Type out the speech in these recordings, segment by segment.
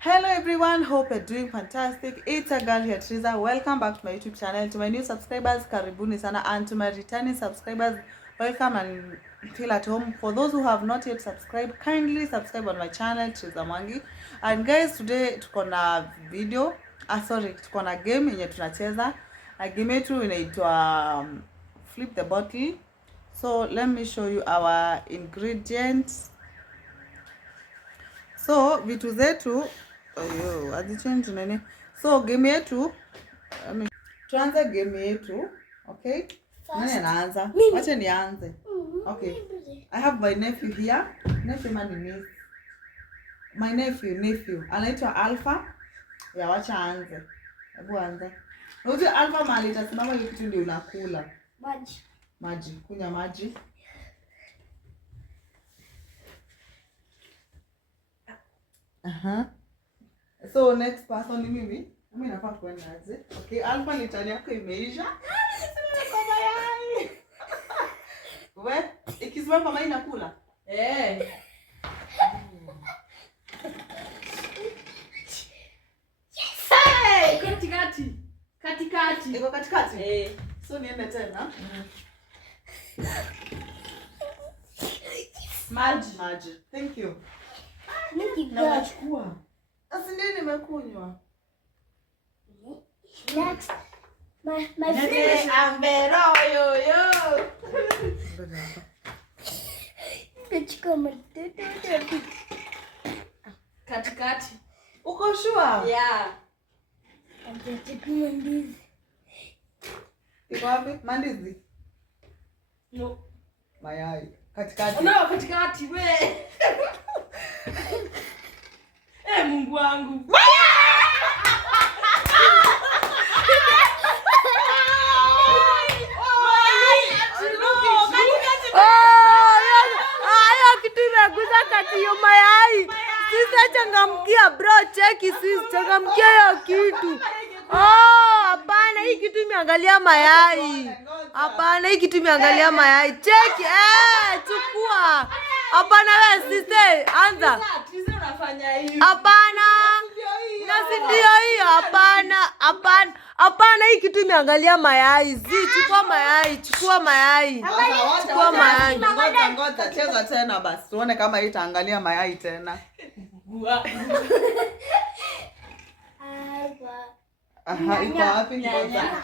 Hello everyone, hope you're doing fantastic. It's a girl here, Triza. Welcome back to my YouTube channel. To my new subscribers, karibuni sana, and to my returning subscribers, welcome and feel at home. For those who have not yet subscribed, kindly subscribe on my channel, Triza Mwangi. And guys, today tuko na video, tuko na game yenye tunacheza. Na game yetu inaitwa flip the bottle. So let me show you our ingredients. So vitu zetu azichange nini. So game yetu tuanze game yetu. Okay, nani anaanza? Wacha nianze. Okay, I have my nephew here. Nephew mani my nephew anaitwa Alpha. Ya wacha aanze. Hebu anza. Unajua Alpha mali itasimama hiyo kitu ndio unakula. Maji, kunywa maji. So next person ni mimi. Mimi nafaa kwenda aje? Okay, Alpha litani yako imeisha. Kwa mayai. Wewe ikisimama kama inakula? Hey, katikati. Iko katikati? So niende tena. Maji. Thank you. Na unachukua. Asi ndio nimekunywa. Next. My friend Ambero yo. Nachukua mtoto. Katikati. Uko sure? Yeah. Nachukua ndizi. Iko wapi? Mandizi? No. Mayai. Katikati. No, katikati we. Mungu wangu. Kitu imeguza kati ya mayai. Sisi changamkia bro, cheki sisi changamkia hiyo kitu. Hapana, hii kitu imeangalia mayai. Hapana, hii kitu imeangalia mayai. Cheki, chukua. Hapana wewe sisi, anza. Sisi unafanya hivi. Hapana. Na si ndio hiyo, hapana, hii kitu imeangalia mayai. Chukua mayai. Ngoja cheza tena basi. Tuone kama itaangalia mayai tena. Iko wapi ngoja?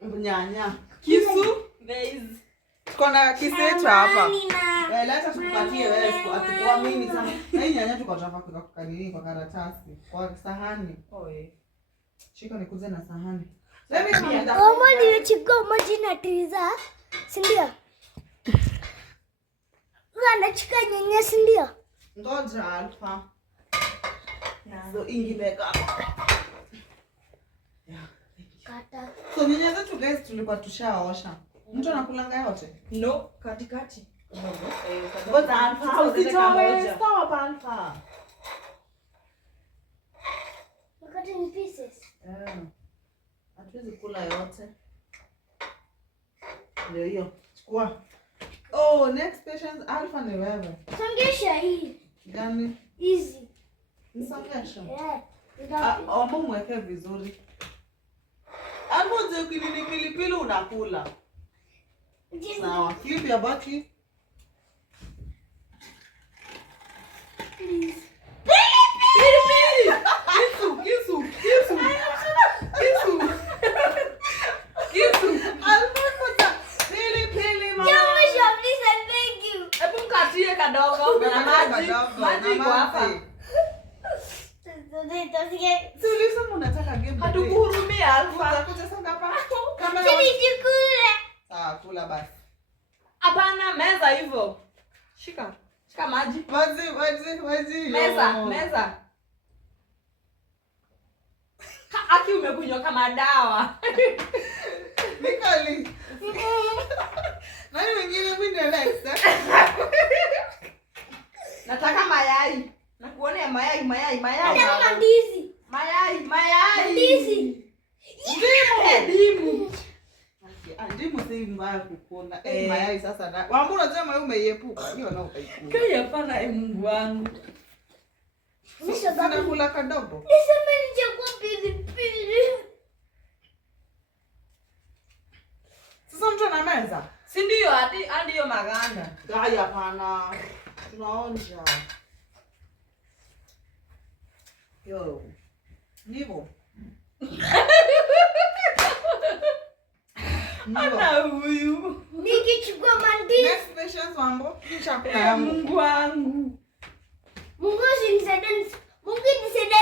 Nyanya. Kisu? Base. Tuko na kisecha hapa. Leta tukupatie wewe kwa mimi sana. Na hii nyanya tuko tunataka kukanini kwa karatasi, kwa sahani. Shika nikuze na sahani. Mama niwechukua maji na Triza. Si ndio? Anachukua nyanya si ndio? Ngoja Alpha. So ingibeka. Kata. So nyanya zetu guys tulikuwa tushaosha. Mtu anakulanga yote? No, katikati. Ngoja Alpha. Usitoe. Stop Alpha. Wakati ni pieces. Hatuwezi kula yote. Ndio hiyo. Chukua. Next patient Alpha ni wewe. Songesha hii. Gani? Easy. Nisongesha. Yeah. Mweke vizuri. Hapo je pilipili unakula. Sawa. Cube ya baki. Please. Kisu. Alpha pilipili mama. Please, I beg you. Hebu katie kadogo na maji. Maji iko hapa. Sisi unataka game. Hatukuhurumia Alpha. Kutasonga hapa. Kama Chukule. sawa, kula basi. Hapana, meza hivyo. Shika maji. Maji. Meza. Aki umekunywa kama dawa. Nikali. Nani wengine mimi next? Nataka mayai. Nakuonea mayai. Nataka ndizi. Mayai. Ndizi. Ndimu. Ndimu si mbaya kukula. Mayai sasa na. Waambia unasema wewe umeiepuka. Hiyo na utaikula. Kai hapana Mungu wangu. Unakula kadogo. Nisema nichukue pilipili. Sasa mtu ana meza. Si ndio hadi hiyo maganda. Haya hapana. Tunaonja. Yo. Nivo. Ana huyu. Nikichukua mandizi. Next patience Wambo. Ni chakula yangu. Mungu wangu. Mungu nisaidie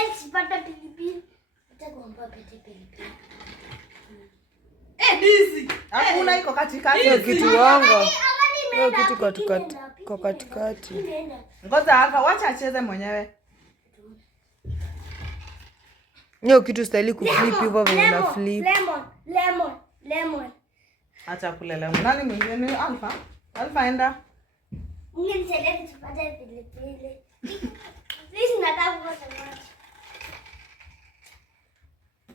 nisipate pilipili. Nataka kuomba pete pilipili. Dizi. Hakuna iko katikati. Hiyo kitu wango. Hiyo kitu Kwa katikati. Ngoja haka wacha acheze mwenyewe. Hiyo kitu stahili kuflip hivyo vile na flip. Lemon. Acha kula lemon. Nani mwingine? Alpha enda. Mungu nisaidie nisipate pilipili. Please nataka kupata maji.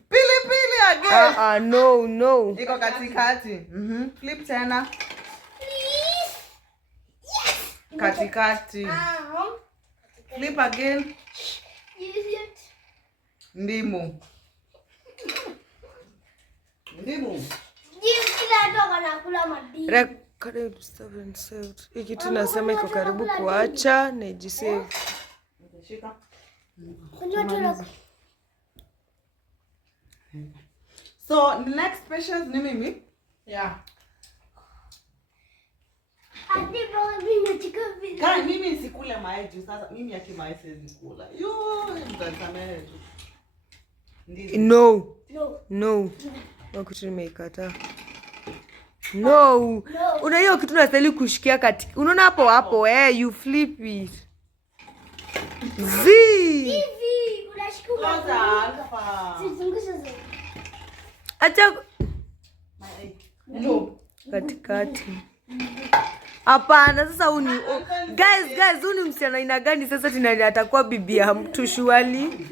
Pilipili again. No. Iko katikati. Flip tena. Please. Yes. Katikati. Flip again. Is it? Ndimu. Kila mtu anakula madini. Record 7 saved. Hii kitu nasema iko karibu kuacha na ijisave. Shika. So next patient ni mimi. Yeah. Hadi baba nimechukua vile. Kai mimi sikule mayai juu sasa mimi yake mayai siwezi kula. Mtasamee tu. Ndizi. No. Na kitu nimeikataa. No. Una hiyo kitu unastahili kushikia katika. Unaona hapo you flip it. Hivi unashika Alpha. sizungusha zaidi. Acha No. katikati. Hapana, sasa huni guys, huni msichana aina gani sasa tena atakuwa bibi ya mtu shwali?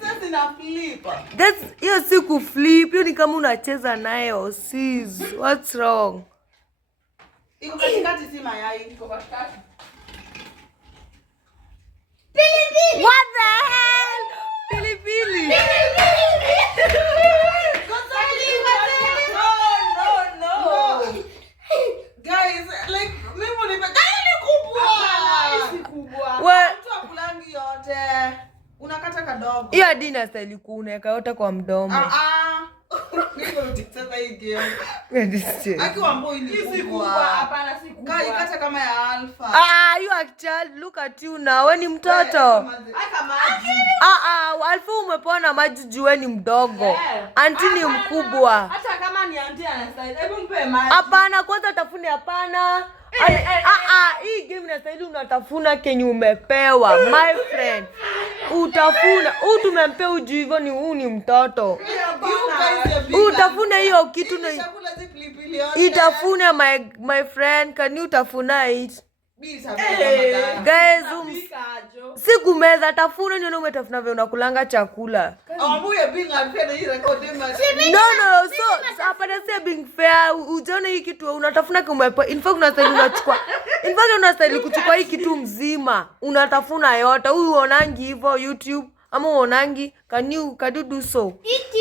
Sasa ina flip. That's hiyo si ku flip, hiyo ni kama unacheza nayo sis. What's wrong? Iko katikati si mayai, iko katikati. Pilipili. What the hell? Pilipili. No. Guys, like mimi ni kubwa. Mtu akulangi yote. Unakata kadogo. Hiyo hadi inastahili kuuneka yote kwa mdomo. Niko mtitasa hii game. Wednesday. Akiwa mboi ni kubwa. Hapana si kubwa. Kai kata kama ya Alpha. You actually look at you now. Wewe ni mtoto. Aka maji. Alpha umepona maji juu wewe ni mdogo. Anti ni mkubwa. Hata kama ni anti anastahili. Hebu mpe maji. Hapana, kwanza tafune hapana. Hii game inastahili unatafuna kenye umepewa, my friend. Utafuna. Tumempea uju hivyo ni huu ni mtoto. Utafuna hiyo kitu na itafune my friend. Can you tafuna it? Guys, siku meza tafuna nione umetafuna vile unakulanga chakula. No, so hapana si being fair. Ujaona hii kitu unatafuna kama in fact unastahili unachukua. In fact unastahili kuchukua hii kitu mzima. Unatafuna yote. Huyu uonangi hivyo YouTube ama uonangi? Can you do so?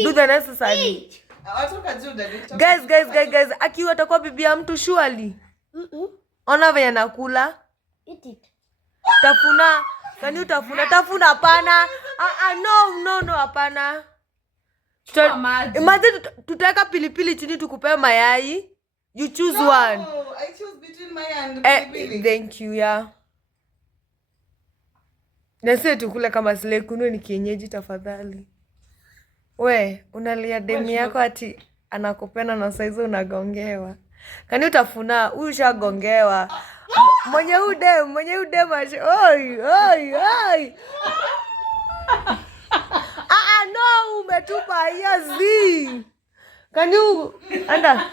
Do the necessary. Guys, akiwa atakuwa bibi ya mtu surely. Ona vile anakula. Eat it. Tafuna. Can you tafuna hapana. No hapana. Imagine tutaweka pilipili chini tukupe mayai. You choose one. I choose between mayai and pilipili. Thank you, yeah. Nasi tukule kama zile kunwe ni kienyeji tafadhali. We, unalia demi yako ati anakupenda na saizi unagongewa. Kani utafuna, huyu shagongewa. Mwenye udem oi. No, umetupa hiyo zi. Can you anda?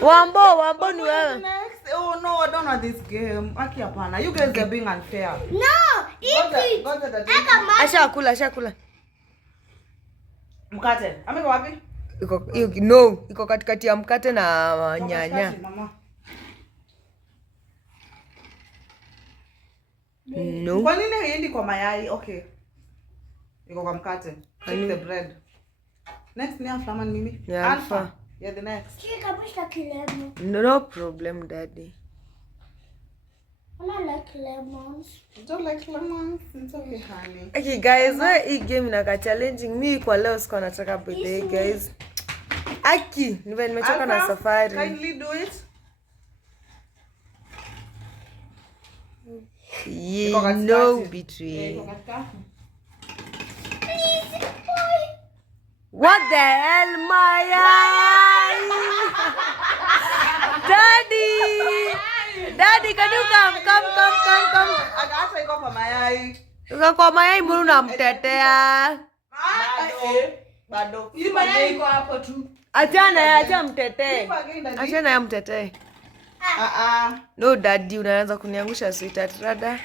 Wambo ni wewe. Oh no, I don't know this game. Aki hapana. You guys are being unfair. No, eat it. Ashakula. Mkate. Ameko wapi? Iko katikati ya mkate na nyanya. Mama. No. Kwa nini haiendi kwa mayai? Okay. Iko kwa mkate. Take the bread. Next ni Alpha man mimi. Yeah, Alpha. Yeah, the next. No problem, Daddy. I like lemons. You don't like lemons? It's okay, honey. Okay, guys, hii game inaka challenging. Mi kwa leo siko nataka birthday, guys. Aki, nimechoka na safari. Kindly do it. Yeah, no between. What the hell, Maya? Daddy, can you come? Hata iko kwa mayai. Kwa mayai mbona unamtetea? Bado. Hii mayai iko hapo tu. Acha mtetee. Achana ya mtetee. No daddy, unaanza kuniangusha sweetheart rada.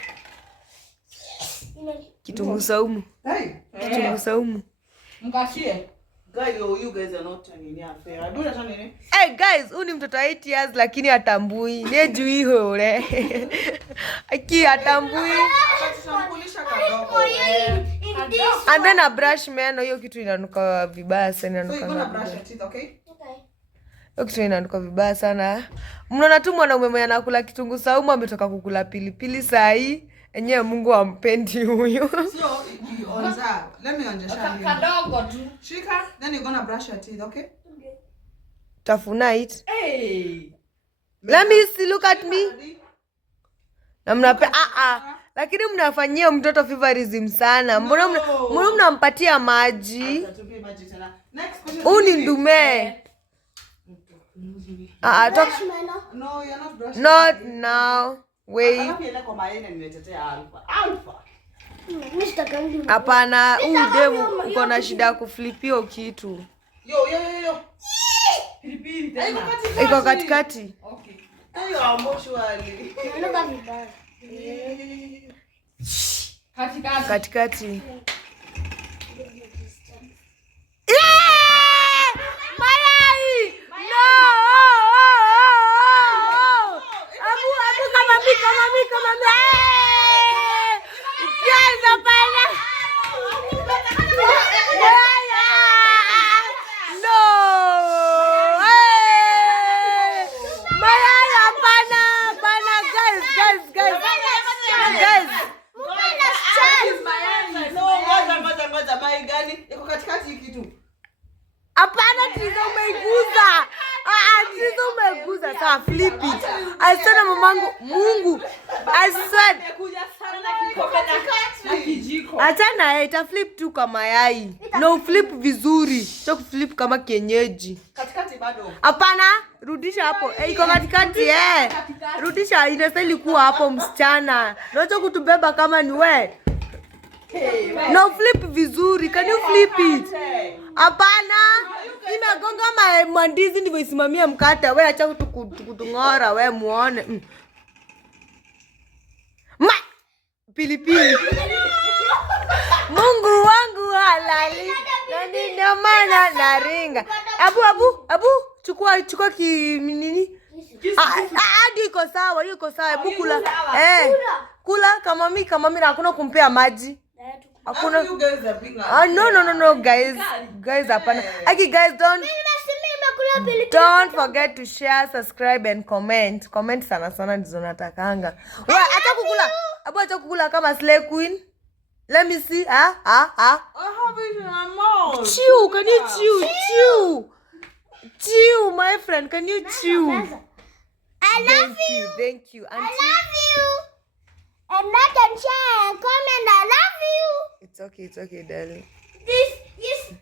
Kitunguu saumu. Kitunguu saumu. Mkashie. Guys, you guys are not turning fair. I do that nini? Hey guys, huyu ni mtoto 8 years lakini atambui. Ni juu hore. Aki atambui. Tutamkulisha kadogo. And then a brush meno, hiyo kitu inanuka vibaya sana, inanuka. So you gonna brush your teeth, okay? Hiyo kitu inanuka vibaya sana. Mnaona tu mwanaume mwenye anakula kitunguu saumu ametoka kukula pilipili saa hii. Enyewe Mungu ampendi huyu. So, onza. Let me understand. Kadogo tu. Shika, then you're gonna brush your teeth, okay? Tafuna it. Hey. Let me see, look at me. Na mnape lakini mnafanyia mtoto favorism sana. Mbona mnampatia maji? Huyu ni ndume. No, you're not brushing. Not now. Wait. Hapana, huyu demu uko na shida ya kuflipio kitu. Yo. Iko katikati. Okay. Ayo amboshwali. Katikati. Flip it. I said mamangu Mungu. I said achana ita flip tu kama mayai. No flip vizuri. Sio flip kama kienyeji. Katikati bado. Hapana, rudisha hapo. Iko katikati Rudisha inastahili kuwa hapo msichana. Unaacha kutubeba kama ni we. No flip vizuri. Can you flip it? Hapana. Inagonga mandizi ndivyo isimamia mkate. Wewe acha kutungora wewe muone. Pilipili. Mungu wangu halali. Na ndio maana naringa. Abu chukua nini? Hadi iko sawa, hiyo iko sawa. Hebu kula. Kula kama mimi hakuna kumpea maji. Hakuna. No guys. Guys hapana. Aki guys don't forget to share, subscribe and comment. Comment sana ndizo natakanga. Wewe acha kukula. Acha kukula kama slay queen. Let me see. I have it in my mouth. Chew, can you chew? Chew, my friend. Can you chew? I love you. Thank you. I love you. And like and share and comment. I love you. It's okay, darling. This is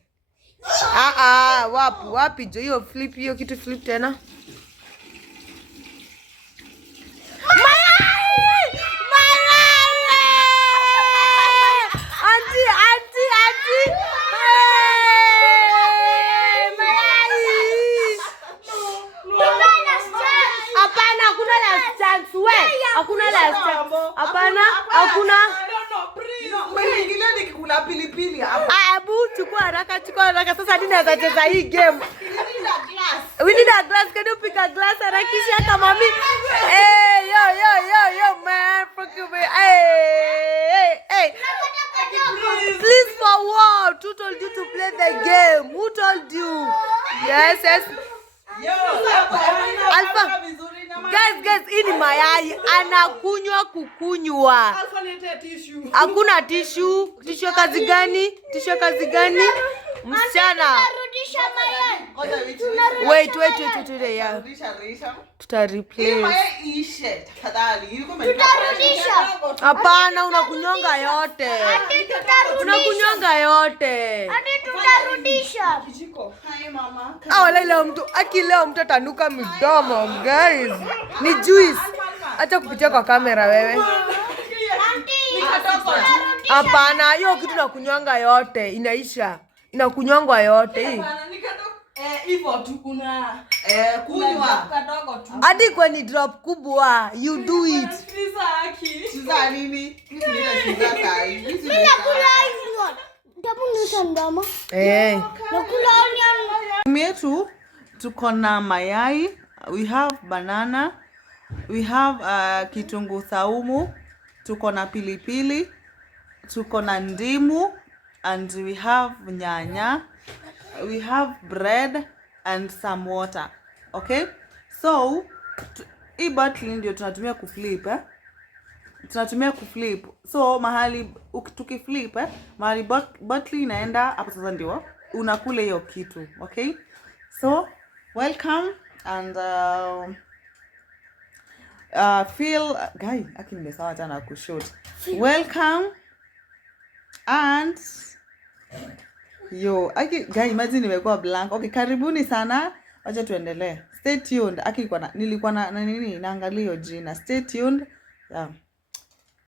wapi jo hiyo flip, hiyo kitu flip tena. Auntie. Hapana, hakuna last chance we. Hakuna last chance. Hapana, hakuna. Mwingine nikikula pilipili hapa. Abu chukua haraka. Sasa nini atacheza hii game? We need a glass. Can you pick a glass? Harakisha kama mimi. Hey, yo man, fuck you man. Hey. yes. Alpha. Guys, hii ni mayai. Anakunywa kukunywa. Hakuna tissue. Tissue kazi gani? Msichana. Wait. Yeah. Tuta replace. Hapana, unakunywanga yote. Unakunywanga yote. Hadi tutarudisha. Wala leo mtu atanuka midomo, guys. Ni juice. Acha kupitia kwa kamera wewe. Hapana, hiyo kitu nakunywanga yote, inaisha. Inakunywangwa yote hii. Hivyo tu kuna kunywa kadogo tu. Hadi kwa ni drop kubwa, you do it. Siza nini? Siza kai. Mimi nakula onion. Nitamunyosha ndama. Nakula onion. Yetu tuko na mayai, we have banana, we have kitunguu saumu, tuko na pilipili, tuko na ndimu, and we have nyanya, we have bread and some water. Okay, so hii bottle ndio tunatumia kuflip tunatumia kuflip. So mahali tukiflip mahali bottle inaenda hapo, sasa ndio unakula hiyo kitu. Okay, so welcome and feel guy nimesahau tena kushoot. Welcome and guy imagine nimekuwa blank. Okay, karibuni sana. Acha tuendelee. Stay tuned. Nilikuwa na nini naangalia jina. Stay tuned. Yeah.